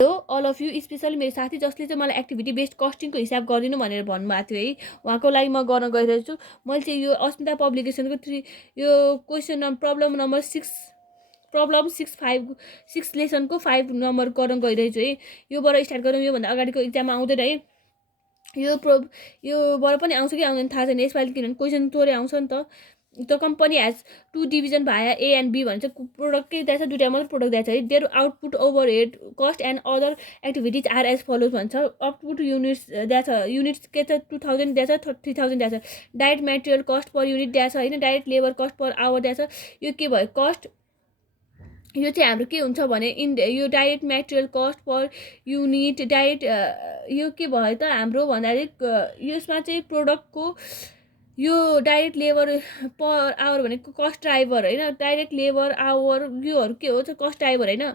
Hello all of you, specially मेरो साथी जसले चाहिँ मलाई एक्टिभिटी बेस्ड कस्टिङको हिसाब गरिदिनु भनेर भन्नुभएको थियो है, उहाँको लागि म गर्न गइरहेको छु। मैले चाहिँ यो अस्मिता पब्लिकेसनको यो क्वेसन प्रब्लम नम्बर 6 लेसनको 5 नम्बर गर्न गइरहेको छु है। योबाट स्टार्ट गरौँ। योभन्दा अगाडिको इक्जाममा आउँदैन है, योबाट पनि आउँछ कि आउँदैन थाहा छैन यसपालि, किनभने क्वेसन थोरै आउँछ नि त। The company has 2 division via A and B भन्छ। प्रोडक्ट के दिएको छ, दुइटा मात्रै प्रोडक्ट दिएको छ है। Their output overhead cost and other activities are as follows भन्छ। आउटपुट युनिट्स दिएको छ, युनिट्स के छ 2000 दिएको छ, 3000 दिएको छ। Direct material cost per unit दिएको छ होइन, direct labour cost per hour दिएको छ। यो के भयो, कस्ट यो चाहिँ हाम्रो के हुन्छ भने यो direct material cost per unit direct यो के भयो त हाम्रो भन्दाखेरि यसमा चाहिँ प्रोडक्टको यो डाइरेक्ट लेबर पर आवर भनेको कस्ट ड्राइभर होइन, डाइरेक्ट लेबर आवर योहरू के हो चाहिँ कस्ट ड्राइभर होइन।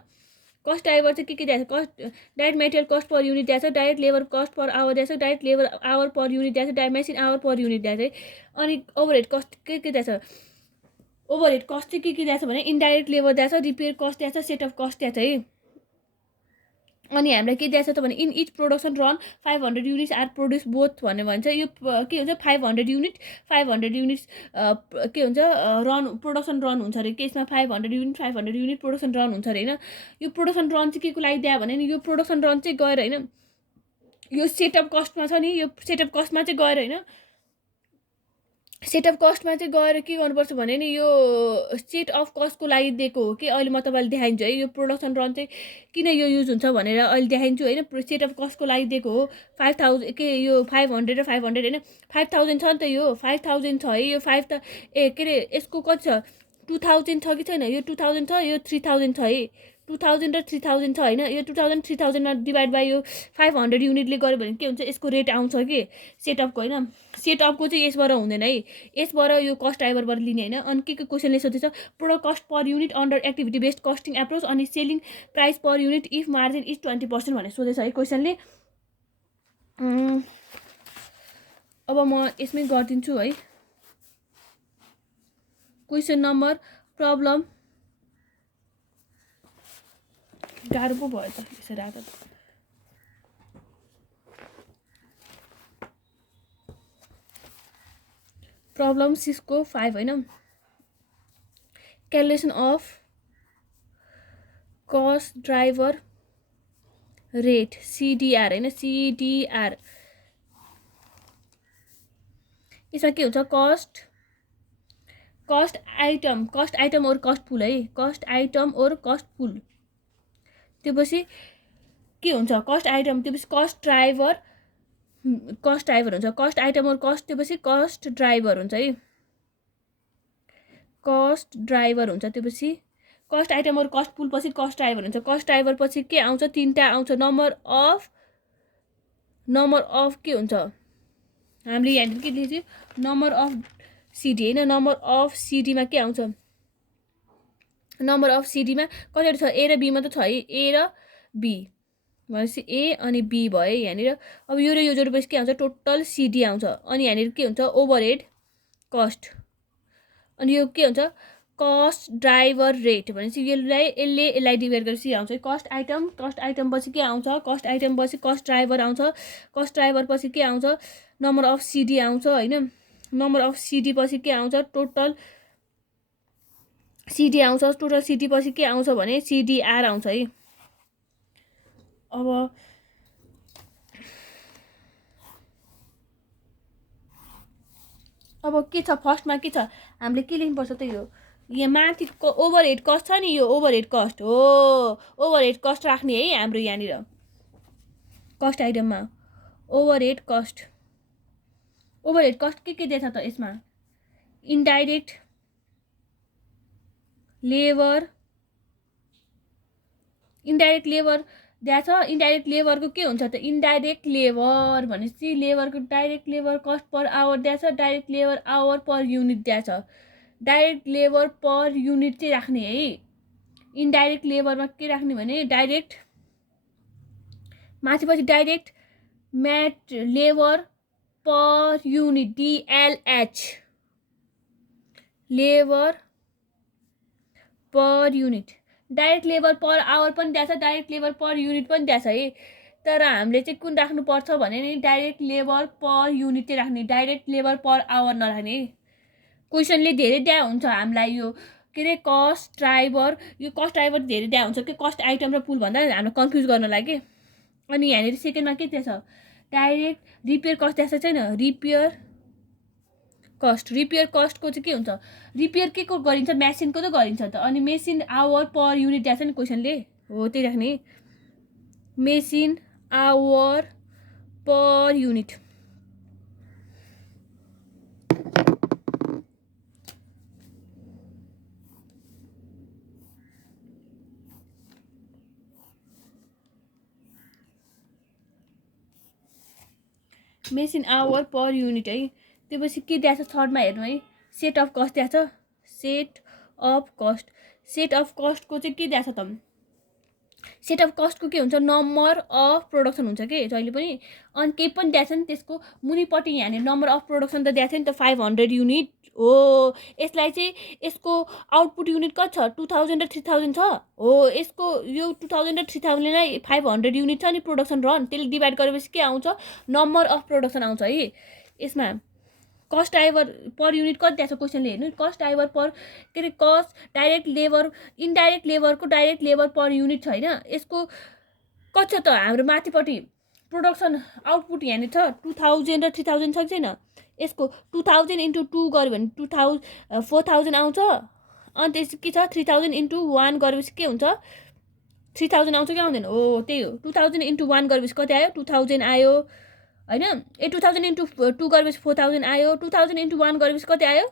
कस्ट ड्राइभर चाहिँ के दिएको छ, cost direct material cost per unit दिएको छ, direct labour cost per hour दिएको छ, direct labour hour per unit दिएको छ, direct machine hour per unit दिएको छ। अनि ओभरहेड कस्ट के दिएको छ, ओभरहेड कस्ट चाहिँ के दिएको छ भने इन्डाइरेक्ट लेबर दिएको छ, रिपेयर कस्ट दिएको छ, सेट अफ कस्ट दिएको छ है। अनि हामीलाई के दिएको छ त भने in each production run 500 units are produce both भन्ने भन्छ। यो के हुन्छ 500 युनिट्स के हुन्छ रन प्रोडक्सन रन हुन्छ अरे के, यसमा 500 युनिट प्रोडक्सन रन हुन्छ अरे होइन। यो प्रोडक्सन रन चाहिँ के को लागि दियो भने यो प्रोडक्सन रन चाहिँ गएर होइन, यो सेटअप कस्टमा छ नि, यो सेटअप कस्टमा चाहिँ गएर होइन, सेटअप कस्टमा चाहिँ गएर के गर्नुपर्छ भने नि यो सेट अफ कस्टको लागि दिएको हो कि। अहिले म तपाईँलाई देखाइन्छु है, यो प्रोडक्सन रन चाहिँ किन यो युज हुन्छ भनेर अहिले देखाइन्छु होइन। सेट अफ कस्टको लागि दिएको हो 5000 के यो 500 र 500 होइन, 5000 छ नि त, यो 5000 छ है। यो 5 त के अरे यसको कति छ 2000 छ कि छैन, यो 2000 छ, यो 3000 छ है। 2000 र 3000 छ होइन, यो 2000 3000मा डिभाइड बाई यो 500 युनिटले गऱ्यो भने के हुन्छ, यसको रेट आउँछ कि सेटअपको होइन। सेटअपको चाहिँ यसबाट हुँदैन है, यसबाट यो कस्ट ड्राइभरबाट लिने होइन। अनि के क्वेसनले सोधेछ, product cost per unit under activity based costing approach अनि selling price per unit if margin is 20% भनेर सोधेछ है क्वेसनले। अब म यसमै गरिदिन्छु है। क्वेसन नम्बर प्रब्लम गाह्रो पो भयो त यसरी आएको त। प्रब्लम 6 को 5 होइन, calculation of cost driver rate CDR होइन, सिडिआर। यसमा के हुन्छ, कस्ट आइटम और कस्ट पुल है, कस्ट आइटम और कस्ट पुल। त्योपछि के हुन्छ, कस्ट आइटम त्योपछि कस्ट ड्राइभर हुन्छ, कस्ट आइटम और कस्ट त्योपछि कस्ट ड्राइभर हुन्छ है, कस्ट ड्राइभर हुन्छ। त्योपछि कस्ट आइटम और कस्ट पुल पछि कस्ट ड्राइभर हुन्छ। कस्ट ड्राइभर पछि के आउँछ, तीनटा आउँछ, नम्बर अफ के हुन्छ हामीले यहाँ के लेख्यो, नम्बर अफ सिडी होइन, नम्बर अफ सिडीमा के आउँछ, नम्बर अफ सिडीमा कतिवटा छ, ए र बीमा त छ है, ए र बी भनेपछि ए अनि बी भयो यहाँनिर। अब यो र यो जोडेपछि के आउँछ, टोटल सिडी आउँछ। अनि यहाँनिर के हुन्छ, ओभरहेड कस्ट। अनि यो के हुन्छ, कस्ट ड्राइभर रेट भनेपछि यसलाई डिभाइड गरेपछि आउँछ कस्ट आइटम पछि के आउँछ, कस्ट आइटम पछि कस्ट ड्राइभर आउँछ, कस्ट ड्राइभर पछि के आउँछ, नम्बर अफ सिडी आउँछ होइन। नम्बर अफ सिडी पछि के आउँछ, टोटल सिडी आउँछ। टोटल सिडी पछि के आउँछ भने सिडिआर आउँछ है। अब के छ, फर्स्टमा के छ, हामीले के लेख्नुपर्छ त, यो यहाँ माथि ओभरहेड कस्ट छ नि, यो ओभरहेड कस्ट हो, ओभरहेड कस्ट राख्ने है हाम्रो यहाँनिर कस्ट आइटममा। ओभरहेड कस्ट के दिएछ त यसमा, इन्डाइरेक्ट लेबर दिएको छ। इन्डाइरेक्ट लेबरको के हुन्छ त, इन्डाइरेक्ट लेबर भनेपछि लेबरको direct labour cost per hour दिएको छ, direct labour hour per unit दिएको छ। डाइरेक्ट लेबर पर युनिट चाहिँ राख्ने है। इन्डाइरेक्ट लेबरमा के राख्ने भने डाइरेक्ट माथिपछि direct labour per unit DLH, labour per unit direct labour per hour पनि दिएको छ, डाइरेक्ट लेबर पर युनिट पनि दिएको छ है। तर हामीले चाहिँ कुन राख्नुपर्छ भने नि डाइरेक्ट लेबर पर युनिट चाहिँ राख्ने, डाइरेक्ट लेबर पर आवर नराख्ने। क्वेसनले धेरै दिएको हुन्छ हामीलाई यो के अरे कस्ट ड्राइभर, यो कस्ट ड्राइभर धेरै दिएको हुन्छ कि कस्ट आइटम र पुल भन्दा हामीलाई कन्फ्युज गर्नलाई के। अनि यहाँनिर सेकेन्डमा के दिएको छ, डाइरेक्ट रिपेयर कस्ट दिएको छैन, रिपेयर कस्ट। रिपेयर कस्टको चाहिँ के हुन्छ, रिपेयर के को गरिन्छ, मेसिनको त गरिन्छ त। अनि मेसिन आवर पर युनिट दिएको छ नि क्वेसनले, हो त्यही राख्ने, machine hour per unit. Machine hour per unit है। त्यसपछि के दिएको छ थर्डमा हेर्नु है, सेट अफ कस्ट दिएको छ, set of cost. Set of कस्टको चाहिँ के दिएको छ त, सेट अफ कस्टको के हुन्छ, नम्बर अफ प्रोडक्सन हुन्छ कि जहिले पनि। अनि केही पनि दिएको छ नि त्यसको मुनिपट्टि यहाँनिर नम्बर अफ प्रोडक्सन त दिएको छ नि त, 500 युनिट हो। यसलाई चाहिँ यसको आउटपुट युनिट कति छ, 2000 र 3000 छ हो। यसको यो 2000 र 3000लाई 500 युनिट छ नि प्रोडक्सन रन, त्यसले डिभाइड गरेपछि के आउँछ, नम्बर अफ प्रोडक्सन आउँछ है। यसमा कस्ट ड्राइभर पर युनिट कति दिएको छ क्वेसनले हेर्नु, कस्ट ड्राइभर पर के अरे कस्ट डाइरेक्ट लेबर, इनडाइरेक्ट लेबरको डाइरेक्ट लेबर पर युनिट छ होइन। यसको कति छ त हाम्रो माथिपट्टि प्रोडक्सन आउटपुट यहाँनिर छ 2000 र 3000 छ कि छैन। यसको 2000 × 2 गऱ्यो भने 4000 आउँछ। अनि त्यसपछि के छ, 3000 × 1 गरेपछि के हुन्छ, 3000 आउँछ कि आउँदैन, हो त्यही हो। 2000 × 1 गरेपछि कति आयो, 2000 आयो होइन। 2000 × 2 गरेपछि 4000 आयो। 2000 × 1 गरेपछि कति आयो,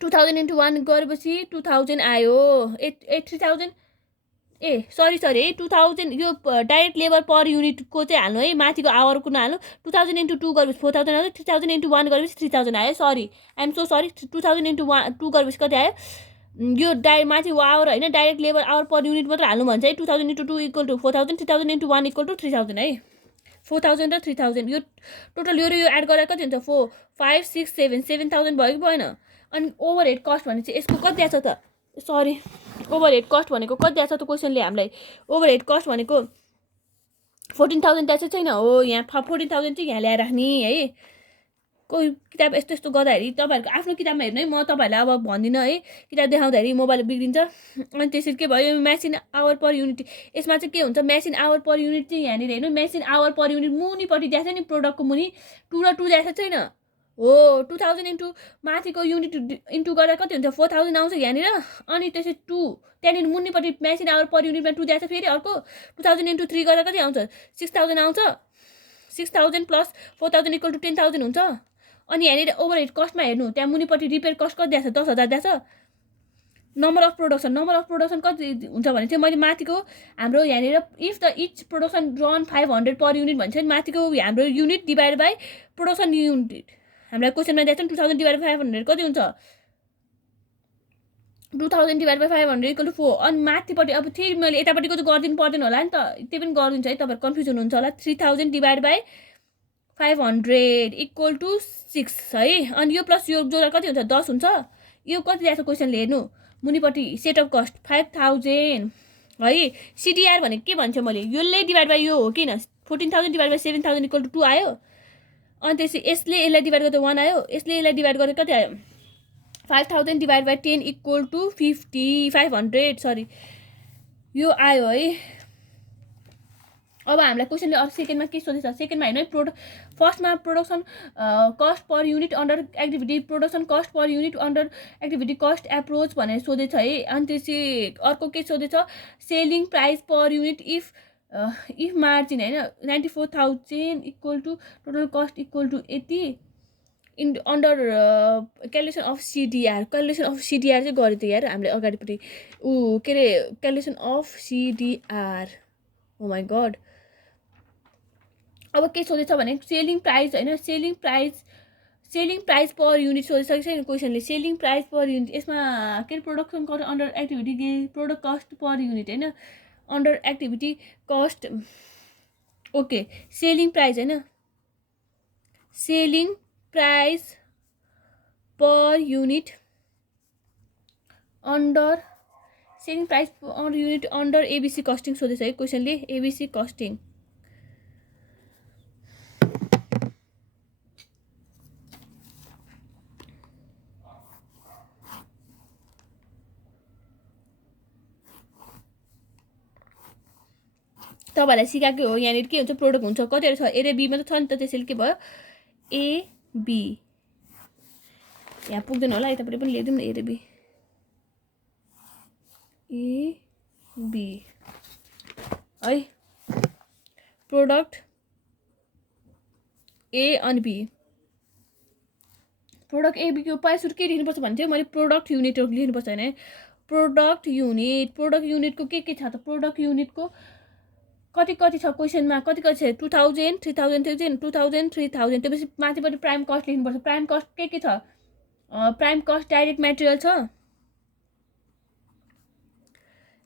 2000 × 1 गरेपछि 2000 आयो। 3000 सरी है, 2000 यो डाइरेक्ट लेबर पर युनिटको चाहिँ हाल्नु है, माथिको आवरको नहाल्नु। 2000 × 2 गरेपछि 4000 आयो, 3000 × 1 गरेपछि 3000 आयो। Sorry, I'm so sorry. 2000 × 2 गरेपछि कति आयो, यो माथि आवर होइन, direct labour hour per unit मात्र हाल्नु भन्छ है। 2000 × 2 = 4000, 3000 × 1 = 3000 है। 4000 र 3000 यो टोटल यो एड गरेर कति हुन्छ, 4 5 6 7 7000 भयो कि भएन। अनि ओभरहेड कस्ट भने चाहिँ यसको कति दिएको छ त, सरी ओभरहेड कस्ट भनेको कति दिएको छ त क्वेसनले हामीलाई। ओभरहेड कस्ट भनेको 14000 दिएको छैन हो, यहाँ 14000 चाहिँ यहाँ ल्याएर राख्ने है। कोही किताब यस्तो यस्तो गर्दाखेरि तपाईँहरूको आफ्नो किताबमा हेर्नु है, म तपाईँहरूलाई अब भन्दिनँ है, किताब देखाउँदाखेरि मोबाइल बिग्रिन्छ। अनि त्यसरी के भयो, मेसिन आवर पर युनिट, यसमा चाहिँ के हुन्छ, मेसिन आवर पर युनिट चाहिँ यहाँनिर हेर्नु, मेसिन आवर पर युनिट मुनिपट्टि दिएको छ नि, प्रोडक्टको मुनि 2 र 2 दिएको छैन हो। 2000 × माथिको युनिट इन्टु गरेर कति हुन्छ, 4000 आउँछ यहाँनिर। अनि त्यसपछि 2 त्यहाँनिर मुनिपट्टि मेसिन आवर पर युनिटमा 2 दिएको छ फेरि अर्को। 2000 × 3 गरेर कति आउँछ, 6000 आउँछ। 6000 + 4000 = 10000 हुन्छ। अनि यहाँनिर ओभरहेड कस्टमा हेर्नु, त्यहाँ मुनिपट्टि रिपेयर कस्ट कति दिएको छ, 10000 दिएको छ। नम्बर अफ प्रोडक्सन कति हुन्छ भने चाहिँ मैले माथिको हाम्रो यहाँनिर if the each production run 500 per unit भन्छ नि, माथिको हाम्रो unit divide by production unit. हामीलाई क्वेसनमा दिएको छ 2000 / 500 कति हुन्छ, 2000 / 500 = 4। अनि माथिपट्टि अब फेरि मैले यतापट्टिको त गरिदिनु पर्दैन होला नि त, त्यो पनि गरिदिन्छ है, तपाईँहरू कन्फ्युज हुनुहुन्छ होला। 3000 / 500 = 6 है। अनि यो प्लस यो जोडा कति हुन्छ, 10 हुन्छ। यो कति दिएको छ क्वेसनले हेर्नु, मुनिपट्टि सेट अफ कस्ट 5000 है। सिडिआर भनेको के भन्छ मैले, यसले डिभाइड बाई यो हो किन, 14000 / 7000 = 2 आयो। अनि त्यसपछि यसलाई डिभाइड गर्दा 1 आयो, यसले यसलाई डिभाइड गर्दा कति आयो, 5000 / 10 = 50 500 सरी यो आयो है। अब हामीलाई क्वेसनले अरू सेकेन्डमा के सोधेछ, सेकेन्डमा हेर्नु है, फर्स्टमा production cost per unit under activity, production cost per unit under activity cost approach भनेर सोधेछ है। अनि त्यसपछि अर्को के सोधेछ, selling price per unit if margin होइन 94000 = total cost = 80 in under calculation of CDR. Calculation of CDR चाहिँ गरेको थियो यार हामीले अगाडिपट्टि, के अरे calculation of CDR, oh my god. अब के सोधेछ भने सेलिङ प्राइस होइन, सेलिङ प्राइस पर युनिट सोधिसकेको छैन क्वेसनले, सेलिङ प्राइस पर युनिट। यसमा के अरे production cost under activity product cost per unit होइन, under activity cost, okay. Selling price होइन, selling price per unit under selling price on unit under ABC costing सोधेछ है क्वेसनले एबिसी कस्टिङ तपाईँहरूलाई सिकाएकै हो यहाँनिर के हुन्छ प्रोडक्ट हुन्छ कतिवटा छ ए र बीमा त छ नि त त्यसैले के भयो एबी यहाँ पुग्दैन होला यतापट्टि पनि लेखिदिउँ न ए र बी एबी है प्रोडक्ट ए अनि बी प्रोडक्ट एबीको पैसा के लेख्नुपर्छ भने चाहिँ मैले प्रोडक्ट युनिट लेख्नुपर्छ होइन प्रोडक्ट युनिटको के छ त प्रोडक्ट युनिटको कति छ क्वेसनमा कति छ 2000 3000 2000 3000 त्यसपछि माथिपट्टि प्राइम कस्ट लेख्नुपर्छ प्राइम कस्ट के छ प्राइम कस्ट डाइरेक्ट मेटेरियल छ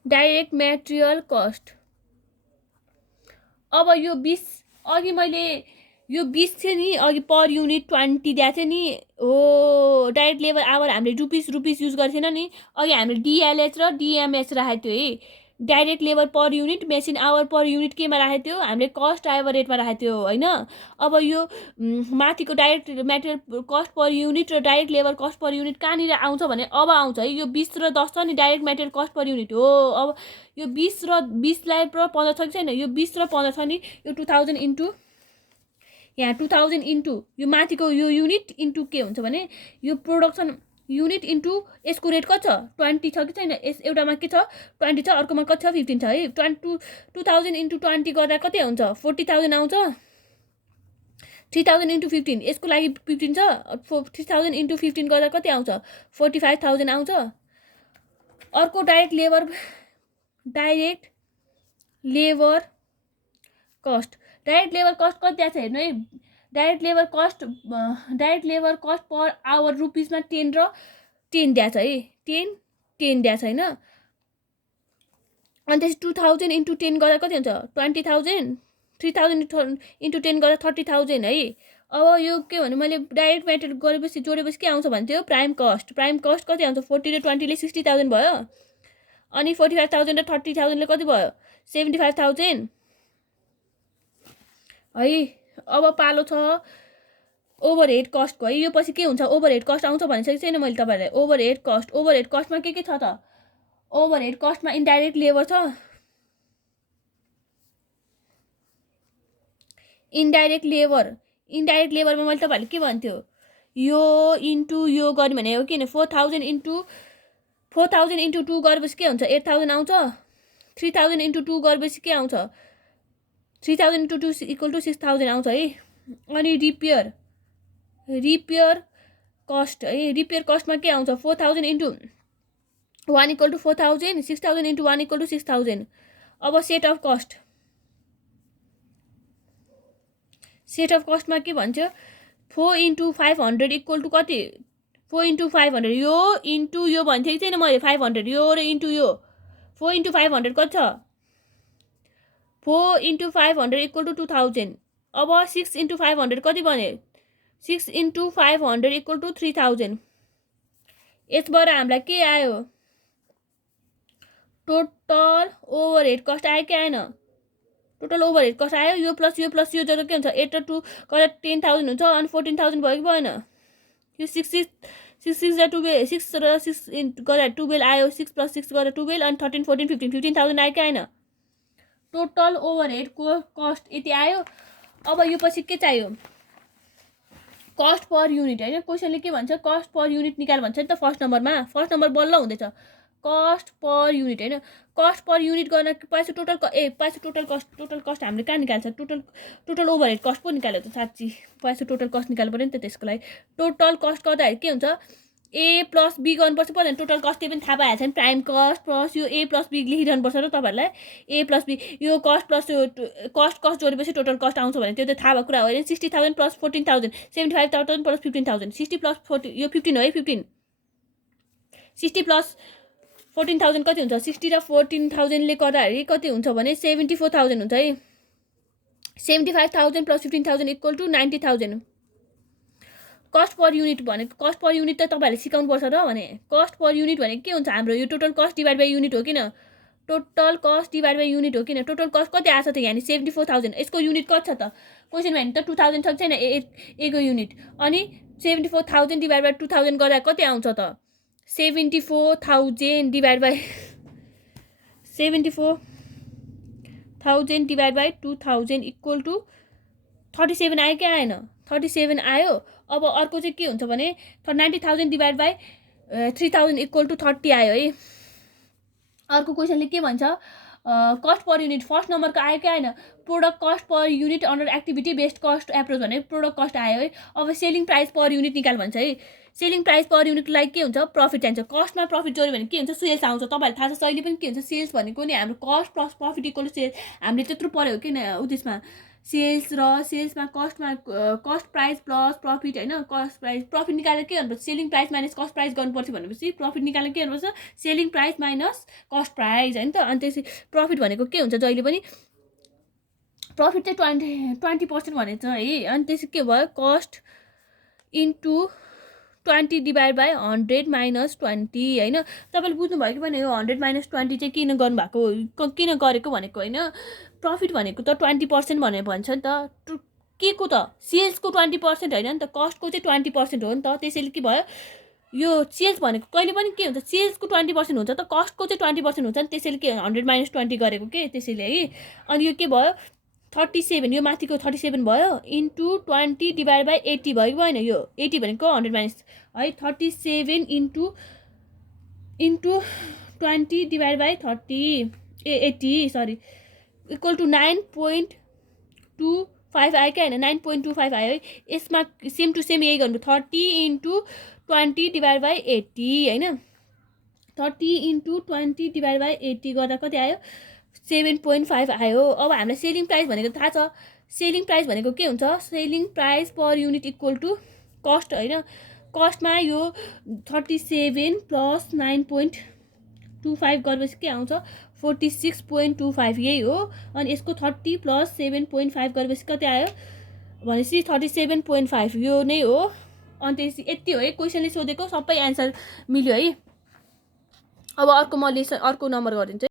डाइरेक्ट मेटेरियल कस्ट अब यो 20 अघि मैले यो 20 थियो नि अघि पर युनिट 20 दिएको थियो नि हो डाइरेक्ट लेबर आवर हामीले रुपिस युज गर्थेन नि अघि हामीले डिएलएच र डिएमएच राखेको थियो है direct labour per unit machine hour per unit केमा राखेको थियो हामीले कस्ट ड्राइभर रेटमा राखेको थियो होइन अब यो माथिको direct material cost per unit र direct labour cost per unit कहाँनिर आउँछ भने अब आउँछ है यो 20 र 10 छ नि direct material cost per unit हो अब यो 20 र 20लाई र 15 छ कि छैन यो 20 र 15 छ नि यो 2000 इन्टु यहाँ 2000 इन्टु यो माथिको यो युनिट इन्टु के हुन्छ भने यो प्रोडक्सन युनिट इन्टु यसको रेट कति छ 20 छ कि छैन यस एउटामा के छ 20 छ अर्कोमा कति छ 15 छ है 2000 इन्टु 20 गर्दा कति आउँछ 40000 आउँछ 3000 इन्टु 15 यसको लागि 15 छ 3000 इन्टु 15 गर्दा कति आउँछ 45000 आउँछ अर्को डाइरेक्ट लेबर कस्ट कति दिएको छ हेर्नु है direct labour cost per hour रुपिसमा 10 र 10 दिएको छ है 10 दिएको छ होइन अनि त्यसपछि 2000 इन्टु 10 गर्दा कति हुन्छ 20000 3000 इन्टु 10 गर्दा 30000 है अब यो के भने मैले डाइरेक्ट मेटेरियल गरेपछि जोडेपछि के आउँछ भन्थ्यो प्राइम कस्ट कति आउँछ 40 र 20 ले 60000 भयो अनि 45000 र 30000 ले कति भयो 75000 है अब पालो छ ओभरहेड कस्टको है यो पछि के हुन्छ ओभरहेड कस्ट आउँछ भनिसकेको छैन मैले तपाईँहरूलाई ओभरहेड कस्टमा के छ त ओभरहेड कस्टमा इन्डाइरेक्ट लेबर छ इन्डाइरेक्ट लेबरमा मैले तपाईँहरूले के भन्थ्यो यो इन्टु यो गर्ने भने हो किन 4000 इन्टु 2 गरेपछि के हुन्छ 8000 आउँछ 3000 इन्टु 2 गरेपछि के आउँछ 3000 इन्टु 2 इक्वल टु 6000 आउँछ है अनि रिपेयर कस्ट है रिपेयर कस्टमा के आउँछ 4000 into 1 equal to 4000 6000 into 1 equal to 6000 अब सेट अफ कस्टमा के भन्छ 4 इन्टु 500 इक्वल टु कति 4 इन्टु 500 यो इन्टु यो भन्थेँ कि छैन मैले 500 यो र इन्टु यो 4 इन्टु 500 कति छ 4 इन्टु 500 इक्वल टु 2000 अब 6 इन्टु 500 कति बन्यो 6 इन्टु 500 इक्वल टु 3000 यसबाट हामीलाई के आयो टोटल ओभरहेड कस्ट आयो कि आएन टोटल ओभरहेड कस्ट आयो यो प्लस यो जति के हुन्छ 8 र 2 गर्दा 10000 हुन्छ अनि 14000 भयो कि भएन यो 6 र 6 गर्दा 12 आयो 6 + 6 गर्दा 12 अनि 13 14 15 15000 आयो कि आएन टोटल ओभरहेडको कस्ट यति आयो अब यो पछि के चाहियो कस्ट पर युनिट हैन क्वेशनले के भन्छ कस्ट पर युनिट निकाल भन्छ नि त फर्स्ट नम्बर बल्ल हुँदैछ कस्ट पर युनिट हैन कस्ट पर युनिट गर्न पैसा टोटल कस्ट हामीले कहाँ निकाल्छ टोटल ओभरहेड कस्ट पो निकाल्यो त साच्ची पैसा टोटल कस्ट निकाल्नु पर्यो नि त त्यसको लागि टोटल कस्ट गर्दा के हुन्छ ए प्लस बी गर्नुपर्छ पर्दैन टोटल कस्ट पनि थाहा पाएको छ नि प्राइम कस्ट प्लस यो ए प्लस बी लेखिरहनुपर्छ र तपाईँहरूलाई ए प्लस बी यो कस्ट प्लस यो कस्ट जोडेपछि टोटल कस्ट आउँछ भने त्यो त थाहा भएको कुरा हो होइन 60000 प्लस 14000 75000 प्लस 15000 60 प्लस 40 यो 15 हो है 15 60 प्लस 14000 कति हुन्छ 60 र 14000 ले गर्दाखेरि कति हुन्छ भने 74000 हुन्छ है 75000 plus 15000 equal to 90000 cost per unit भनेको कस्ट पर युनिट त तपाईँहरूले सिकाउनुपर्छ र भने कस्ट पर युनिट भनेको के हुन्छ हाम्रो यो total cost divide by unit हो किन total cost divide by unit हो किन टोटल कस्ट कति आएको छ त यहाँनिर 74,000 यसको युनिट कति छ त क्वेसनमा हेर्नु त 2000 छ कि छैन एको युनिट अनि 74,000 डिभाइड बाई 2000 गर्दा कति आउँछ त 74,000 divide by 74,000 divide by 2000 equal to 37 आयो कि आएन 37 आयो अब अर्को चाहिँ के हुन्छ भने 90,000 डिभाइड बाई 3000 इक्वल टु 30 आयो है अर्को क्वेसनले के भन्छ कस्ट पर युनिट फर्स्ट नम्बरको आयो कि आएन product cost per unit under activity based cost approach भने प्रोडक्ट कस्ट आयो है अब सेलिङ प्राइस पर युनिट निकाल भन्छ है सेलिङ प्राइस पर युनिटलाई के हुन्छ प्रफिट चाहिन्छ कस्टमा प्रफिट जोड्यो भने के हुन्छ सेल्स आउँछ तपाईँहरूलाई थाहा छ सहिले पनि के हुन्छ सेल्स भनेको नि हाम्रो cost plus profit equal to sales हामीले त्यत्रो पढ्यो हो किन त्यसमा सेल्स र सेल्समा कस्टमा कस्ट प्राइस प्लस प्रफिट होइन कस्ट प्राइस प्रफिट निकालेर के गर्नुपर्छ selling price minus cost price गर्नुपर्छ भनेपछि प्रफिट निकालेर के गर्नुपर्छ selling price minus cost price होइन त अनि त्यसपछि प्रफिट भनेको के हुन्छ जहिले पनि प्रफिट चाहिँ 20% भनेको छ है अनि त्यसपछि के भयो cost into 20 divide by 100 minus 20 होइन तपाईँले बुझ्नुभयो कि भने यो 100 माइनस 20 चाहिँ किन गर्नुभएको किन गरेको भनेको होइन प्रफिट भनेको त 20% भनेर भन्छ नि त के को त सेल्सको 20% होइन नि त कस्टको चाहिँ 20% हो नि त त्यसैले के भयो यो सेल्स भनेको कहिले पनि के हुन्छ सेल्सको 20% हुन्छ त कस्टको चाहिँ 20% हुन्छ नि त्यसैले के 100 माइनस 20 गरेको के त्यसैले है अनि यो के भयो 37 यो माथिको 37 भयो इन्टु 20 डिभाइड बाई 80 भयो भएन यो 80 भनेको 100 माइनस है 37 into 20 divide by 80 sorry equal to 9.25 आयो क्या होइन 9.25 आयो है यसमा सेम टु सेम यही गर्नु 30 इन्टु 20 डिभाइड बाई 80 होइन 30 इन्टु 20 डिभाइड बाई 80 गर्दा कति आयो 7.5 आयो अब हामीलाई सेलिङ प्राइस भनेको थाहा छ सेलिङ प्राइस भनेको के हुन्छ selling price per unit equal to cost होइन कस्टमा यो 37 प्लस 9.25 गरेपछि के आउँछ 46.25 यही हो अनि यसको 30 प्लस 7.5 गरेपछि कति आयो भनेपछि 37.5 यो नै हो अनि त्यसपछि यति हो है क्वेसनले सोधेको सबै एन्सर मिल्यो है अब अर्को म अर्को नम्बर गरिदिन्छु